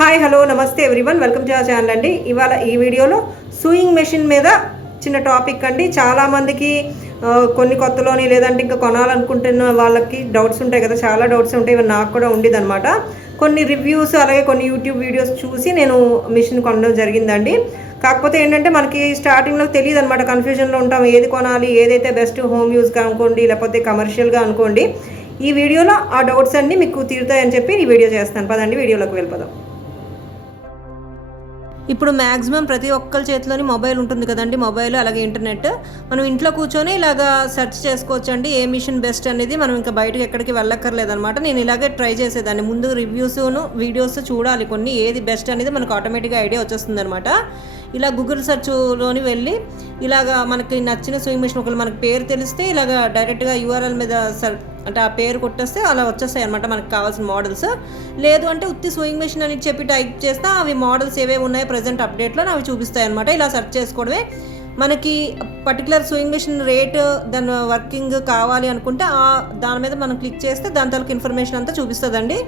Hi hello నమస్తే everyone, welcome to our channel అండి. ఇవాళ ఈ వీడియోలో సూయింగ్ మెషిన్ మీద చిన్న టాపిక్ అండి. చాలామందికి కొన్ని కొత్తలోని లేదంటే ఇంకా కొనాలనుకుంటున్న వాళ్ళకి డౌట్స్ ఉంటాయి కదా, చాలా డౌట్స్ ఉంటాయి. ఇవి నాకు కూడా ఉండేదన్నమాట. కొన్ని రివ్యూస్ అలాగే కొన్ని యూట్యూబ్ వీడియోస్ చూసి నేను మిషన్ కొనడం జరిగిందండి. కాకపోతే ఏంటంటే మనకి స్టార్టింగ్లో తెలియదు అనమాట, కన్ఫ్యూజన్లో ఉంటాం ఏది కొనాలి, ఏదైతే బెస్ట్ హోమ్ యూస్గా అనుకోండి లేకపోతే కమర్షియల్గా అనుకోండి. ఈ వీడియోలో ఆ డౌట్స్ అన్నీ మీకు తీరుతాయని చెప్పి ఈ వీడియో చేస్తాను. పదండి వీడియోలోకి వెళ్ళిపోదాం. ఇప్పుడు మ్యాక్సిమం ప్రతి ఒక్కరి చేతిలోని మొబైల్ ఉంటుంది కదండి, మొబైల్ అలాగే ఇంటర్నెట్. మనం ఇంట్లో కూర్చొని ఇలాగా సెర్చ్ చేసుకోవచ్చండి ఏ మిషన్ బెస్ట్ అనేది. మనం ఇంకా బయటకు ఎక్కడికి వెళ్ళక్కర్లేదనమాట. నేను ఇలాగే ట్రై చేసేదాన్ని. ముందు రివ్యూస్ను వీడియోస్ చూడాలి కొన్ని, ఏది బెస్ట్ అనేది మనకు ఆటోమేటిక్గా ఐడియా వచ్చేస్తుంది అనమాట. ఇలా గూగుల్ సెర్చ్లోని వెళ్ళి ఇలాగా మనకి నచ్చిన సూయింగ్ మిషన్ ఒకవేళ మనకి పేరు తెలిస్తే ఇలాగ డైరెక్ట్గా యూఆర్ఎల్ మీద అంటే ఆ పేరు కొట్టేస్తే అలా వచ్చేస్తాయి అనమాట మనకు కావాల్సిన మోడల్స్. లేదు అంటే ఉత్తి సూయింగ్ మిషన్ అని చెప్పి టైప్ చేస్తే అవి మోడల్స్ ఏవేవి ఉన్నాయో ప్రజెంట్ అప్డేట్లో అవి చూపిస్తాయి అనమాట. ఇలా సెర్చ్ చేసుకోవడమే. మనకి పర్టికులర్ సూయింగ్ మిషన్ రేట్ దాని వర్కింగ్ కావాలి అనుకుంటే దాని మీద మనం క్లిక్ చేస్తే దాని తాలూకు ఇన్ఫర్మేషన్ అంతా చూపిస్తుందండి.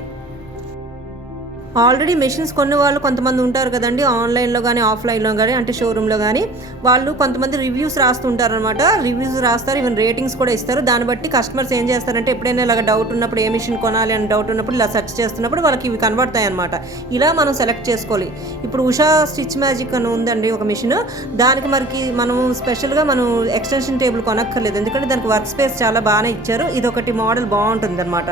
ఆల్రెడీ మెషిన్స్ కొన్న వాళ్ళు కొంతమంది ఉంటారు కదండి, ఆన్లైన్లో కానీ ఆఫ్లైన్లో కానీ అంటే షోరూంలో కానీ. వాళ్ళు కొంతమంది రివ్యూస్ రాస్తుంటారు అనమాట. రివ్యూస్ రాస్తారు, ఈవెన్ రేటింగ్స్ కూడా ఇస్తారు. దాన్ని బట్టి కస్టమర్స్ ఏం చేస్తారంటే ఎప్పుడైనా ఇలాగ డౌట్ ఉన్నప్పుడు, ఏ మిషన్ కొనాలి అని డౌట్ ఉన్నప్పుడు ఇలా సెర్చ్ చేస్తున్నప్పుడు వాళ్ళకి ఇవి కనబడతాయి అనమాట. ఇలా మనం సెలెక్ట్ చేసుకోవాలి. ఇప్పుడు ఉషా స్టిచ్ మ్యాజిక్ అని ఉందండి ఒక మిషన్. దానికి మనం స్పెషల్గా మనం ఎక్స్టెన్షన్ టేబుల్ కొనక్కర్లేదు, ఎందుకంటే దానికి వర్క్ స్పేస్ చాలా బాగానే ఇచ్చారు. ఇది ఒకటి మోడల్ బాగుంటుంది అనమాట.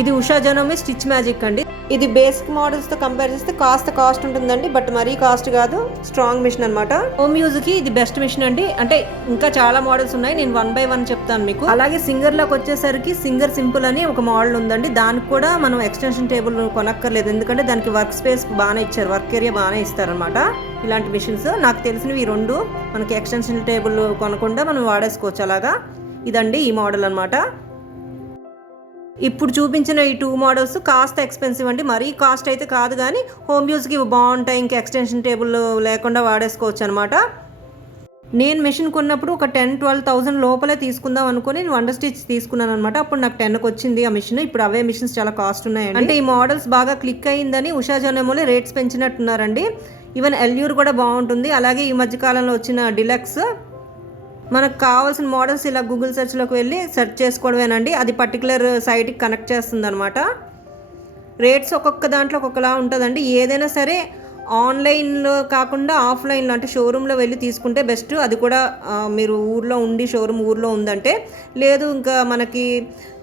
ఇది ఉషా జనోమి స్టిచ్ మ్యాజిక్ అండి. ఇది బేసిక్ మోడల్స్తో కంపేర్ చేస్తే కాస్ట్ ఉంటుందండి, బట్ మరీ కాస్ట్ కాదు. స్ట్రాంగ్ మిషన్ అనమాట. హోమ్ యూజ్కి ఇది బెస్ట్ మిషన్ అండి. అంటే ఇంకా చాలా మోడల్స్ ఉన్నాయి, నేను 1 by 1 చెప్తాను మీకు. అలాగే సింగర్లోకి వచ్చేసరికి సింగర్ సింపుల్ అని ఒక మోడల్ ఉందండి. దానికి కూడా మనం ఎక్స్టెన్షన్ టేబుల్ కొనక్కర్లేదు, ఎందుకంటే దానికి వర్క్ స్పేస్ బాగానే ఇచ్చారు, వర్క్ ఏరియా బాగానే ఇస్తారనమాట. ఇలాంటి మిషన్స్ నాకు తెలిసినవి ఈ రెండు. మనకి ఎక్స్టెన్షన్ టేబుల్ కొనకుండా మనం వాడేసుకోవచ్చు అలాగా. ఇదండి ఈ మోడల్ అనమాట. ఇప్పుడు చూపించిన ఈ 2 మోడల్స్ కాస్ట్ ఎక్స్పెన్సివ్ అండి, మరీ కాస్ట్ అయితే కాదు, కానీ హోమ్ యూస్కి బాగుంటాయి. ఇంకా ఎక్స్టెన్షన్ టేబుల్ లేకుండా వాడేసుకోవచ్చు అనమాట. నేను మిషన్ కొన్నప్పుడు ఒక 10-12,000 లోపలే తీసుకుందాం అనుకుని నేను వండర్ స్టిచ్ తీసుకున్నాను అనమాట. అప్పుడు నాకు 10కి వచ్చింది ఆ మిషన్. ఇప్పుడు అవే మిషన్స్ చాలా కాస్ట్ ఉన్నాయండి. అంటే ఈ మోడల్స్ బాగా క్లిక్ అయ్యిందని ఉషా జనోమోలో రేట్స్ పెంచినట్టున్నారండి. ఈవెన్ ఎల్యూర్ కూడా బాగుంటుంది. అలాగే ఈ మధ్యకాలంలో వచ్చిన డిలక్స్. మనకు కావాల్సిన మోడల్స్ ఇలా గూగుల్ సెర్చ్లోకి వెళ్ళి సెర్చ్ చేసుకోవడమేనండి. అది పర్టికులర్ సైట్కి కనెక్ట్ చేస్తుంది అనమాట. రేట్స్ ఒక్కొక్క దాంట్లో ఒక్కొక్కలా ఉంటుందండి. ఏదైనా సరే ఆన్లైన్లో కాకుండా ఆఫ్లైన్లో అంటే షోరూంలో వెళ్ళి తీసుకుంటే బెస్ట్. అది కూడా మీరు ఊర్లో ఉండి షోరూమ్ ఊర్లో ఉందంటే. లేదు ఇంకా మనకి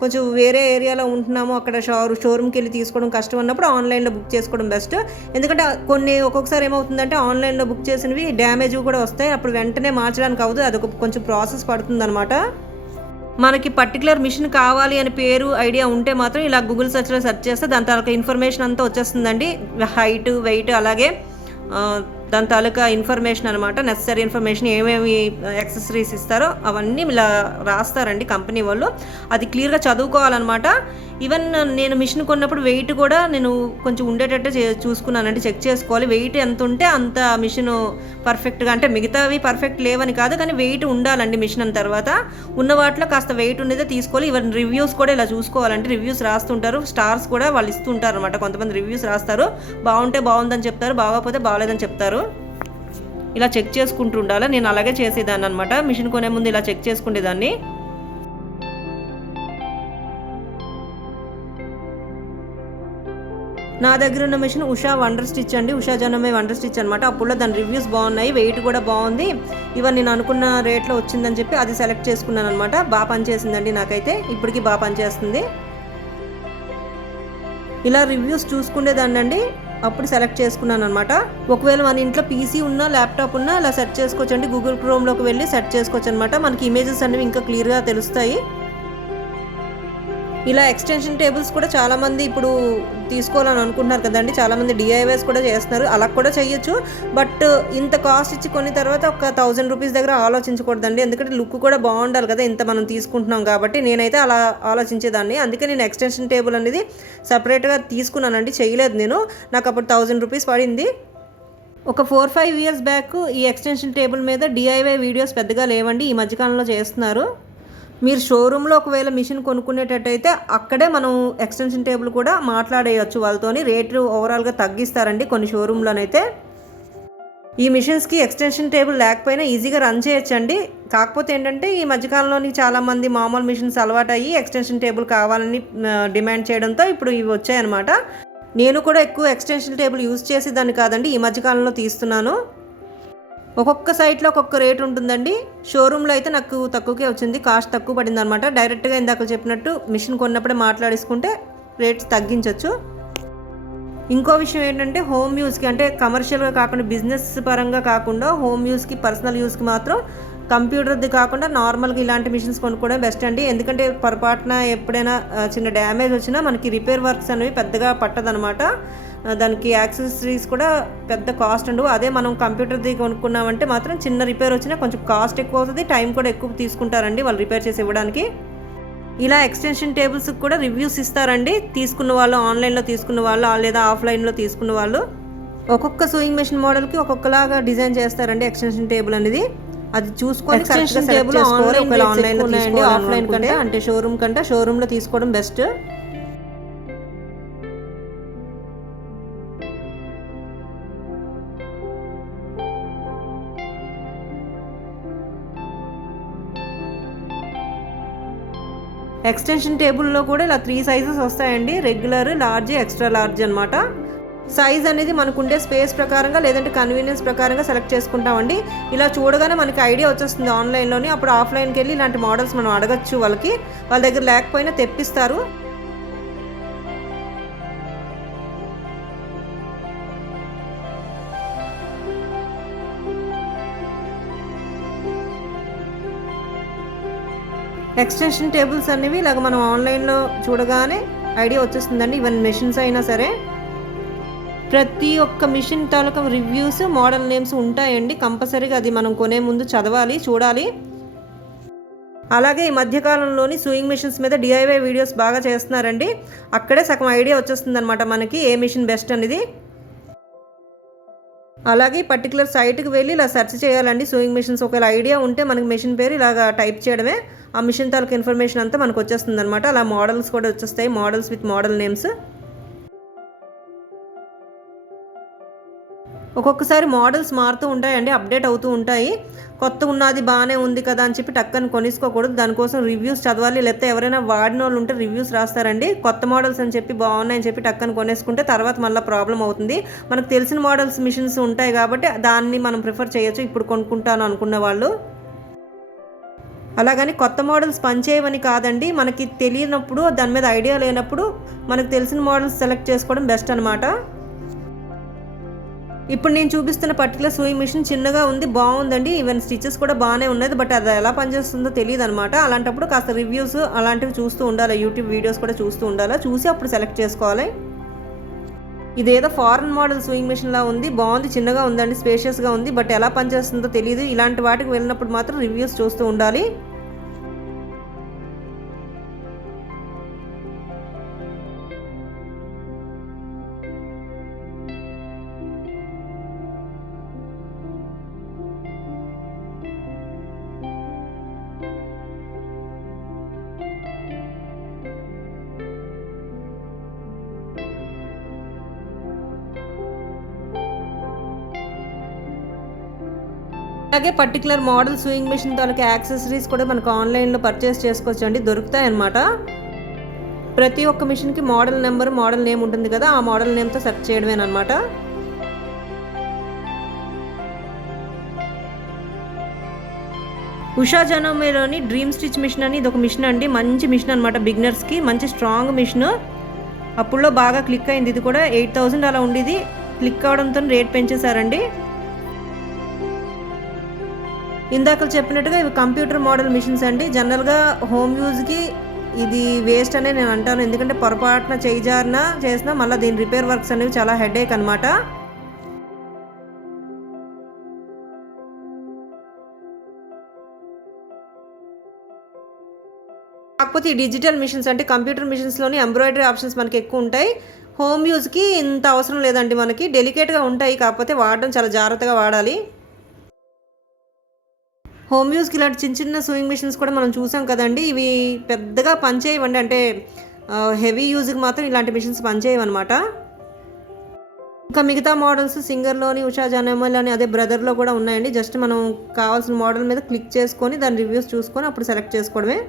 కొంచెం వేరే ఏరియాలో ఉంటున్నాము, అక్కడ షోరూమ్కి వెళ్ళి తీసుకోవడం కష్టం అన్నప్పుడు ఆన్లైన్లో బుక్ చేసుకోవడం బెస్ట్. ఎందుకంటే ఒక్కొక్కసారి ఏమవుతుందంటే ఆన్లైన్లో బుక్ చేసినవి డ్యామేజ్ కూడా వస్తాయి. అప్పుడు వెంటనే మార్చడానికి అవ్వదు, అదొక కొంచెం ప్రాసెస్ పడుతుంది అనమాట. మనకి పర్టికులర్ మిషన్ కావాలి అని పేరు ఐడియా ఉంటే మాత్రం ఇలా గూగుల్ సెర్చ్లో సెర్చ్ చేస్తే దాని తాలూకా ఇన్ఫర్మేషన్ అంతా వచ్చేస్తుందండి. హైట్, వెయిట్, అలాగే దాని తాలూకా ఇన్ఫర్మేషన్ అనమాట. నెసరీ ఇన్ఫర్మేషన్, ఏమేమి యాక్సెసరీస్ ఇస్తారో అవన్నీ ఇలా రాస్తారండి కంపెనీ వాళ్ళు. అది క్లియర్గా చదువుకోవాలన్నమాట. ఈవెన్ నేను మిషన్ కొన్నప్పుడు వెయిట్ కూడా నేను కొంచెం ఉండేటట్టు చూసుకున్నానండి, చెక్ చేసుకోవాలి. వెయిట్ ఎంత ఉంటే అంత మిషన్ పర్ఫెక్ట్గా, అంటే మిగతావి పర్ఫెక్ట్ లేవని కాదు కానీ వెయిట్ ఉండాలండి మిషన్ అన్న తర్వాత. ఉన్న వాటిలో కాస్త వెయిట్ ఉండేదే తీసుకోవాలి. ఈవెన్ రివ్యూస్ కూడా ఇలా చూసుకోవాలంటే రివ్యూస్ రాస్తుంటారు, స్టార్స్ కూడా వాళ్ళు ఇస్తుంటారు అనమాట. కొంతమంది రివ్యూస్ రాస్తారు, బాగుంటే బాగుందని చెప్తారు, బాగోకపోతే బాగలేదని చెప్తారు. ఇలా చెక్ చేసుకుంటూ ఉండాలి. నేను అలాగే చేసేదాన్ని అనమాట. మిషన్ కొనే ముందు ఇలా చెక్ చేసుకునేదాన్ని. నా దగ్గర ఉన్న మిషన్ ఉషా వండర్ స్టిచ్ అండి, ఉషా జనోమి వండర్ స్టిచ్ అనమాట. అప్పుడు దాని రివ్యూస్ బాగున్నాయి, వెయిట్ కూడా బాగుంది. ఈవెన్ నేను అనుకున్న రేట్లో వచ్చిందని చెప్పి అది సెలెక్ట్ చేసుకున్నాను అనమాట. బాగా పనిచేసిందండి నాకైతే, ఇప్పటికీ బాగా పనిచేస్తుంది. ఇలా రివ్యూస్ చూసుకునేదాన్ని అండి, అప్పుడు సెలెక్ట్ చేసుకున్నాను అనమాట. ఒకవేళ మన ఇంట్లో పీసీ ఉన్నా ల్యాప్టాప్ ఉన్నా ఇలా సెర్చ్ చేసుకోవచ్చు అండి. గూగుల్ క్రోమ్లోకి వెళ్ళి సెర్చ్ చేసుకోవచ్చు అనమాట. మనకి ఇమేజెస్ అనేవి ఇంకా క్లియర్గా తెలుస్తాయి. ఇలా ఎక్స్టెన్షన్ టేబుల్స్ కూడా చాలామంది ఇప్పుడు తీసుకోవాలని అనుకుంటున్నారు కదండి, చాలామంది డిఐవైస్ కూడా చేస్తున్నారు. అలా కూడా చేయొచ్చు, బట్ ఇంత కాస్ట్ ఇచ్చి కొన్ని తర్వాత ఒక 1000 రూపీస్ దగ్గర ఆలోచించకూడదండి. ఎందుకంటే లుక్ కూడా బాగుండాలి కదా, ఇంత మనం తీసుకుంటున్నాం కాబట్టి. నేనైతే అలా ఆలోచించేదాన్ని, అందుకే నేను ఎక్స్టెన్షన్ టేబుల్ అనేది సపరేట్గా తీసుకున్నానండి. చేయలేదు నేను, నాకు అప్పుడు 1000 రూపీస్ పడింది. ఒక 4-5 ఇయర్స్ బ్యాక్ ఈ ఎక్స్టెన్షన్ టేబుల్ మీద డిఐవై వీడియోస్ పెద్దగా లేవండి, ఈ మధ్యకాలంలో చేస్తున్నారు. మీరు షోరూంలో ఒకవేళ మిషన్ కొనుక్కునేటట్టయితే అక్కడే మనం ఎక్స్టెన్షన్ టేబుల్ కూడా మాట్లాడేయచ్చు వాళ్ళతోని. రేట్లు ఓవరాల్గా తగ్గిస్తారండి కొన్ని షోరూంలోనైతే. ఈ మిషన్స్కి ఎక్స్టెన్షన్ టేబుల్ లేకపోయినా ఈజీగా రన్ చేయొచ్చండి. కాకపోతే ఏంటంటే ఈ మధ్యకాలంలోని చాలామంది మామూలు మిషన్స్ అలవాటు అయ్యి ఎక్స్టెన్షన్ టేబుల్ కావాలని డిమాండ్ చేయడంతో ఇప్పుడు ఇవి వచ్చాయన్నమాట. నేను కూడా ఎక్కువ ఎక్స్టెన్షన్ టేబుల్ యూజ్ చేసేదాన్ని కాదండి, ఈ మధ్యకాలంలో తీస్తున్నాను. ఒక్కొక్క సైట్లో ఒక్కొక్క రేట్ ఉంటుందండి. షోరూంలో అయితే నాకు తక్కువకే వచ్చింది, కాస్ట్ తక్కువ పడింది అనమాట. డైరెక్ట్గా ఇందాక చెప్పినట్టు మిషన్ కొన్నప్పుడే మాట్లాడేసుకుంటే రేట్స్ తగ్గించవచ్చు. ఇంకో విషయం ఏంటంటే హోమ్ యూస్కి, అంటే కమర్షియల్గా కాకుండా బిజినెస్ పరంగా కాకుండా హోమ్ యూస్కి, పర్సనల్ యూస్కి మాత్రం కంప్యూటర్ది కాకుండా నార్మల్గా ఇలాంటి మిషన్స్ కొనుక్కోవడం బెస్ట్ అండి. ఎందుకంటే పొరపాటున ఎప్పుడైనా చిన్న డ్యామేజ్ వచ్చినా మనకి రిపేర్ వర్క్స్ అనేవి పెద్దగా పట్టదనమాట. దానికి యాక్సెసరీస్ కూడా పెద్ద కాస్ట్ ఉండవు. అదే మనం కంప్యూటర్ది కొనుక్కున్నామంటే మాత్రం చిన్న రిపేర్ వచ్చినా కొంచెం కాస్ట్ ఎక్కువ అవుతుంది, టైం కూడా ఎక్కువ తీసుకుంటారండి వాళ్ళు రిపేర్ చేసి ఇవ్వడానికి. ఇలా ఎక్స్టెన్షన్ టేబుల్స్కి కూడా రివ్యూస్ ఇస్తారండి తీసుకున్న వాళ్ళు, ఆన్లైన్లో తీసుకున్న వాళ్ళు లేదా ఆఫ్లైన్లో తీసుకున్న వాళ్ళు. ఒక్కొక్క సూయింగ్ మెషిన్ మోడల్కి ఒక్కొక్కలాగా డిజైన్ చేస్తారండి ఎక్స్టెన్షన్ టేబుల్ అనేది. అది చూసుకొని ఎక్స్టెన్షన్ టేబుల్ ఆన్లైన్లో తీసుకోండి, ఆఫ్లైన్ కంటే అంటే షోరూమ్ కంటే షోరూంలో తీసుకోవడం బెస్ట్. ఎక్స్టెన్షన్ టేబుల్లో కూడా ఇలా 3 సైజెస్ వస్తాయండి, రెగ్యులర్, లార్జ్, ఎక్స్ట్రా లార్జ్ అనమాట. సైజ్ అనేది మనకు ఉండే స్పేస్ ప్రకారంగా లేదంటే కన్వీనియన్స్ ప్రకారంగా సెలెక్ట్ చేసుకుంటామండి. ఇలా చూడగానే మనకి ఐడియా వచ్చేస్తుంది ఆన్లైన్లోని. అప్పుడు ఆఫ్లైన్కి వెళ్ళి ఇలాంటి మోడల్స్ మనం అడగచ్చు వాళ్ళకి, వాళ్ళ దగ్గర లేకపోయినా తెప్పిస్తారు. ఎక్స్టెన్షన్ టేబుల్స్ అనేవి ఇలాగ మనం ఆన్లైన్లో చూడగానే ఐడియా వచ్చేస్తుందండి. ఈవెన్ మెషిన్స్ అయినా సరే ప్రతి ఒక్క మిషన్ తాలూకా రివ్యూస్, మోడల్ నేమ్స్ ఉంటాయండి. కంపల్సరీగా అది మనం కొనే ముందు చదవాలి, చూడాలి. అలాగే ఈ మధ్యకాలంలోని సూయింగ్ మిషన్స్ మీద డిఐవై వీడియోస్ బాగా చేస్తున్నారండి. అక్కడే సగం ఐడియా వచ్చేస్తుంది అనమాట మనకి ఏ మిషన్ బెస్ట్ అనేది. అలాగే పర్టికులర్ సైట్కి వెళ్ళి ఇలా సెర్చ్ చేయాలండి సూయింగ్ మిషన్స్. ఒకవేళ ఐడియా ఉంటే మనకి మిషన్ పేరు ఇలాగ టైప్ చేయడమే, ఆ మిషన్ తాలూకు ఇన్ఫర్మేషన్ అంతా మనకు వచ్చేస్తుంది అనమాట. అలా మోడల్స్ కూడా వచ్చేస్తాయి, మోడల్స్ విత్ మోడల్ నేమ్స్. ఒక్కొక్కసారి మోడల్స్ మారుతూ ఉంటాయండి, అప్డేట్ అవుతూ ఉంటాయి. కొత్త ఉన్నది బాగానే ఉంది కదా అని చెప్పి టక్కని కొనేసుకోకూడదు, దానికోసం రివ్యూస్ చదవాలి. లేకపోతే ఎవరైనా వాడిన వాళ్ళు ఉంటే రివ్యూస్ రాస్తారండి. కొత్త మోడల్స్ అని చెప్పి బాగున్నాయని చెప్పి టక్కని కొనేసుకుంటే తర్వాత మళ్ళీ ప్రాబ్లం అవుతుంది. మనకు తెలిసిన మోడల్స్ మిషన్స్ ఉంటాయి కాబట్టి దాన్ని మనం ప్రిఫర్ చేయొచ్చు ఇప్పుడు కొనుక్కుంటాను అనుకున్న వాళ్ళు. అలాగని కొత్త మోడల్స్ పనిచేయవని కాదండి, మనకి తెలియనప్పుడు దాని మీద ఐడియా లేనప్పుడు మనకు తెలిసిన మోడల్స్ సెలెక్ట్ చేసుకోవడం బెస్ట్ అనమాట. ఇప్పుడు నేను చూపిస్తున్న పర్టికులర్ సూయింగ్ మిషన్ చిన్నగా ఉంది, బాగుందండి. ఈవెన్ స్టిచెస్ కూడా బాగానే ఉన్నది, బట్ అది ఎలా పనిచేస్తుందో తెలియదు అనమాట. అలాంటప్పుడు కాస్త రివ్యూస్ అలాంటివి చూస్తూ ఉండాలి, యూట్యూబ్ వీడియోస్ కూడా చూస్తూ ఉండాలి, చూసి అప్పుడు సెలెక్ట్ చేసుకోవాలి. ఇదేదో ఫారెన్ మోడల్ సూయింగ్ మిషన్లా ఉంది, బాగుంది, చిన్నగా ఉందండి, స్పేషియస్గా ఉంది, బట్ ఎలా పనిచేస్తుందో తెలియదు. ఇలాంటి వాటికి వెళ్ళినప్పుడు మాత్రం రివ్యూస్ చూస్తూ ఉండాలి. అలాగే పర్టికులర్ మోడల్ సూయింగ్ మిషన్ తాలూకా యాక్సెసరీస్ కూడా మనకు ఆన్లైన్లో పర్చేస్ చేసుకోవచ్చు అండి, దొరుకుతాయి అన్నమాట. ప్రతి ఒక్క మిషన్కి మోడల్ నెంబర్, మోడల్ నేమ్ ఉంటుంది కదా, ఆ మోడల్ నేమ్తో సెర్చ్ చేయడమేనమాట. ఉషా జనోమేలోని డ్రీమ్ స్టిచ్ మిషన్ అని ఇది ఒక మిషన్ అండి, మంచి మిషన్ అనమాట. బిగినర్స్కి మంచి స్ట్రాంగ్ మిషన్. అప్పుడులో బాగా క్లిక్ అయింది. ఇది కూడా 8000 అలా ఉండేది, క్లిక్ అవడంతో రేట్ పెంచేశారండి. ఇందాక చెప్పినట్టుగా ఇవి కంప్యూటర్ మోడల్ మిషన్స్ అండి. జనరల్గా హోమ్ యూజ్కి ఇది వేస్ట్ అనే నేను అంటాను, ఎందుకంటే పొరపాటున చేయిజారిన చేసినా మళ్ళీ దీని రిపేర్ వర్క్స్ అనేవి చాలా హెడేక్ అనమాట. కాకపోతే ఈ డిజిటల్ మిషన్స్ అంటే కంప్యూటర్ మిషన్స్లోని ఎంబ్రాయిడరీ ఆప్షన్స్ మనకి ఎక్కువ ఉంటాయి. హోమ్ యూజ్కి ఇంత అవసరం లేదండి, మనకి డెలికేట్గా ఉంటాయి, కాకపోతే వాడడం చాలా జాగ్రత్తగా వాడాలి. హోమ్ యూస్కి ఇలాంటి చిన్న చిన్న సూయింగ్ మిషన్స్ కూడా మనం చూసాం కదండి. ఇవి పెద్దగా పనిచేయవండి, అంటే హెవీ యూజ్కి మాత్రం ఇలాంటి మిషన్స్ పనిచేయవన్నమాట. ఇంకా మిగతా మోడల్స్ సింగర్లోని, ఉషా జనమల్లోని, అదే బ్రదర్లో కూడా ఉన్నాయండి. జస్ట్ మనం కావాల్సిన మోడల్ మీద క్లిక్ చేసుకొని దాని రివ్యూస్ చూసుకొని అప్పుడు సెలెక్ట్ చేసుకోవడమే.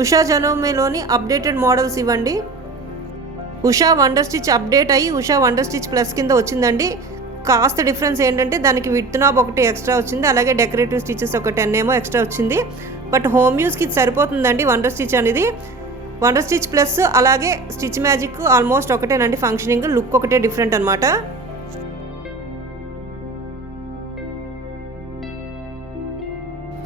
ఉషా జనోమేలోని అప్డేటెడ్ మోడల్స్ ఇవ్వండి. ఉషా వండర్ స్టిచ్ అప్డేట్ అయ్యి ఉషా వండర్ స్టిచ్ ప్లస్ కింద వచ్చిందండి. కాస్త డిఫరెన్స్ ఏంటంటే దానికి విడ్త్ నాబ్ ఒకటి ఎక్స్ట్రా వచ్చింది, అలాగే డెకరేటివ్ స్టిచెస్ ఒక 10 ఏమో ఎక్స్ట్రా వచ్చింది. బట్ హోమ్ యూస్కి ఇది సరిపోతుందండి వండర్ స్టిచ్ అనేది. వండర్ స్టిచ్ ప్లస్ అలాగే స్టిచ్ మ్యాజిక్ ఆల్మోస్ట్ ఒకటేనండి ఫంక్షనింగ్, లుక్ ఒకటే డిఫరెంట్ అనమాట.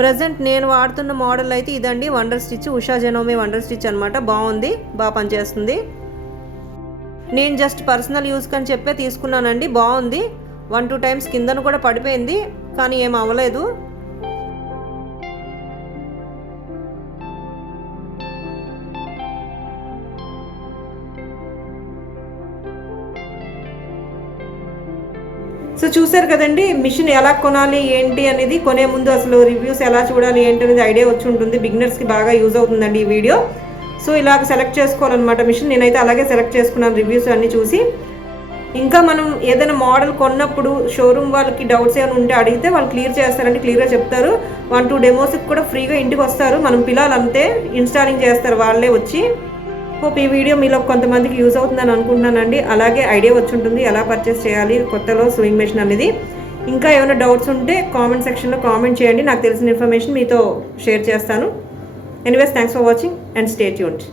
ప్రజెంట్ నేను వాడుతున్న మోడల్ అయితే ఇదండి, wonder stitch, Usha Janome wonder stitch అనమాట. బాగుంది, బాగా పనిచేస్తుంది. నేను జస్ట్ పర్సనల్ యూస్కి అని చెప్పే తీసుకున్నానండి. బాగుంది. 1-2 టైమ్స్ కిందను కూడా పడిపోయింది, కానీ ఏం అవ్వలేదు. సో చూసారు కదండి, మిషన్ ఎలా కొనాలి ఏంటి అనేది. కొనే ముందు అసలు రివ్యూస్ ఎలా చూడాలి ఏంటి అనేది ఐడియా వచ్చి ఉంటుంది. బిగినర్స్కి బాగా యూజ్ అవుతుందండి ఈ వీడియో. సో ఇలాగ సెలెక్ట్ చేసుకోవాలన్నమాట మిషన్. నేనైతే అలాగే సెలెక్ట్ చేసుకున్నాను రివ్యూస్ అన్నీ చూసి. ఇంకా మనం ఏదైనా మోడల్ కొన్నప్పుడు షోరూమ్ వాళ్ళకి డౌట్స్ ఏమైనా ఉంటే అడిగితే వాళ్ళు క్లియర్ చేస్తారండి, క్లియర్గా చెప్తారు. 1-2 డెమోస్కి కూడా ఫ్రీగా ఇంటికి వస్తారు, మనం పిల్లలంతే ఇన్స్టాలింగ్ చేస్తారు వాళ్ళే వచ్చి. హోప్ ఈ వీడియో మీలో కొంతమందికి యూజ్ అవుతుందని అనుకుంటున్నానండి. అలాగే ఐడియా వచ్చి ఉంటుంది ఎలా పర్చేస్ చేయాలి కొత్తలో సూయింగ్ మెషిన్ అనేది. ఇంకా ఏమైనా డౌట్స్ ఉంటే కామెంట్ సెక్షన్లో కామెంట్ చేయండి, నాకు తెలిసిన ఇన్ఫర్మేషన్ మీతో షేర్ చేస్తాను. Anyways, thanks for watching and stay tuned.